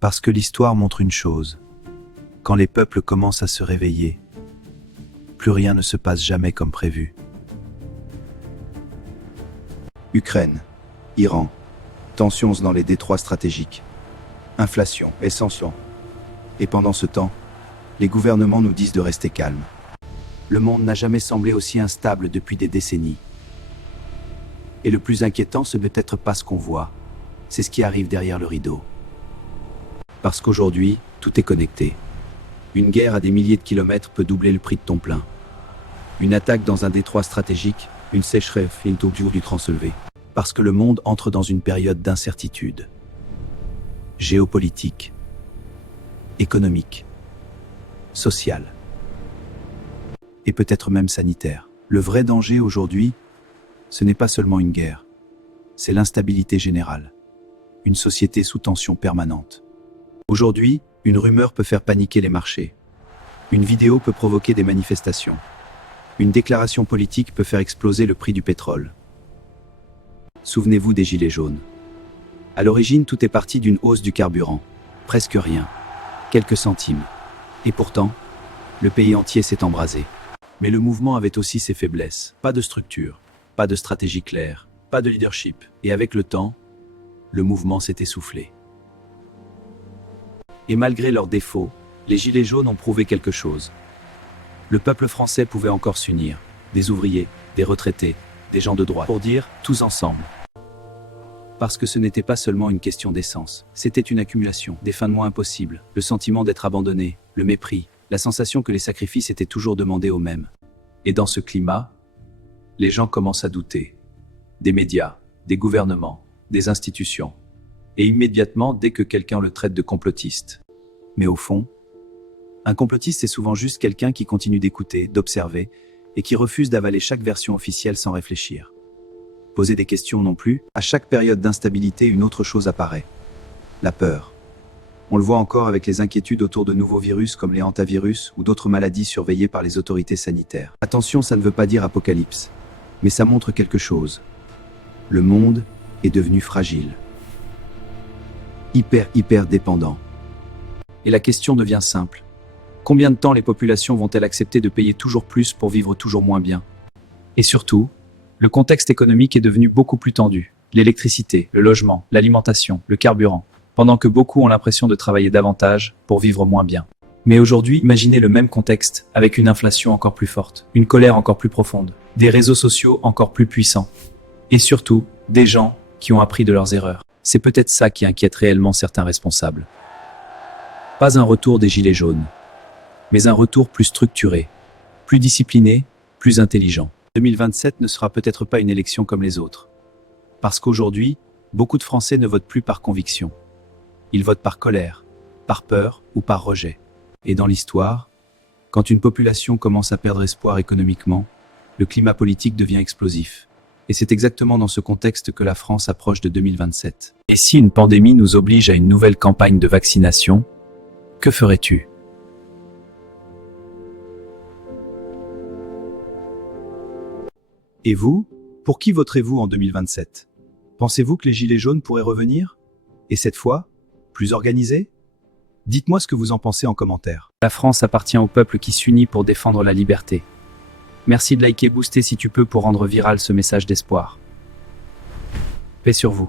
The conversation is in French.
Parce que l'histoire montre une chose. Quand les peuples commencent à se réveiller, plus rien ne se passe jamais comme prévu. Ukraine, Iran, tensions dans les détroits stratégiques, inflation, ascension. Et pendant ce temps, les gouvernements nous disent de rester calmes. Le monde n'a jamais semblé aussi instable depuis des décennies. Et le plus inquiétant, ce n'est peut-être pas ce qu'on voit, c'est ce qui arrive derrière le rideau. Parce qu'aujourd'hui, tout est connecté. Une guerre à des milliers de kilomètres peut doubler le prix de ton plein. Une attaque dans un détroit stratégique, une sécheresse finit au jour du translevé. Parce que le monde entre dans une période d'incertitude. Géopolitique, économique, sociale, et peut-être même sanitaire. Le vrai danger aujourd'hui, ce n'est pas seulement une guerre, c'est l'instabilité générale, une société sous tension permanente. Aujourd'hui, une rumeur peut faire paniquer les marchés, une vidéo peut provoquer des manifestations, une déclaration politique peut faire exploser le prix du pétrole. Souvenez-vous des gilets jaunes. À l'origine, tout est parti d'une hausse du carburant, presque rien, quelques centimes. Et pourtant, le pays entier s'est embrasé. Mais le mouvement avait aussi ses faiblesses, pas de structure, pas de stratégie claire, pas de leadership. Et avec le temps, le mouvement s'est essoufflé. Et malgré leurs défauts, les Gilets jaunes ont prouvé quelque chose. Le peuple français pouvait encore s'unir, des ouvriers, des retraités, des gens de droite, pour dire « tous ensemble ». Parce que ce n'était pas seulement une question d'essence, c'était une accumulation, des fins de mois impossibles, le sentiment d'être abandonné, le mépris, la sensation que les sacrifices étaient toujours demandés aux mêmes. Et dans ce climat, les gens commencent à douter. Des médias, des gouvernements, des institutions. Et immédiatement, dès que quelqu'un le traite de complotiste. Mais au fond, un complotiste, c'est souvent juste quelqu'un qui continue d'écouter, d'observer, et qui refuse d'avaler chaque version officielle sans réfléchir. Poser des questions non plus, à chaque période d'instabilité, une autre chose apparaît. La peur. On le voit encore avec les inquiétudes autour de nouveaux virus comme les hantavirus ou d'autres maladies surveillées par les autorités sanitaires. Attention, ça ne veut pas dire apocalypse, mais ça montre quelque chose. Le monde est devenu fragile. Hyper dépendant. Et la question devient simple. Combien de temps les populations vont-elles accepter de payer toujours plus pour vivre toujours moins bien? Et surtout, le contexte économique est devenu beaucoup plus tendu. L'électricité, le logement, l'alimentation, le carburant. Pendant que beaucoup ont l'impression de travailler davantage pour vivre moins bien. Mais aujourd'hui, imaginez le même contexte, avec une inflation encore plus forte, une colère encore plus profonde, des réseaux sociaux encore plus puissants, et surtout, des gens qui ont appris de leurs erreurs. C'est peut-être ça qui inquiète réellement certains responsables. Pas un retour des gilets jaunes, mais un retour plus structuré, plus discipliné, plus intelligent. 2027 ne sera peut-être pas une élection comme les autres. Parce qu'aujourd'hui, beaucoup de Français ne votent plus par conviction. Ils votent par colère, par peur ou par rejet. Et dans l'histoire, quand une population commence à perdre espoir économiquement, le climat politique devient explosif. Et c'est exactement dans ce contexte que la France approche de 2027. Et si une pandémie nous oblige à une nouvelle campagne de vaccination, que ferais-tu ? Et vous, pour qui voterez-vous en 2027 ? Pensez-vous que les Gilets jaunes pourraient revenir ? Et cette fois, plus organisés ? Dites-moi ce que vous en pensez en commentaire. La France appartient au peuple qui s'unit pour défendre la liberté. Merci de liker, booster si tu peux pour rendre viral ce message d'espoir. Paix sur vous.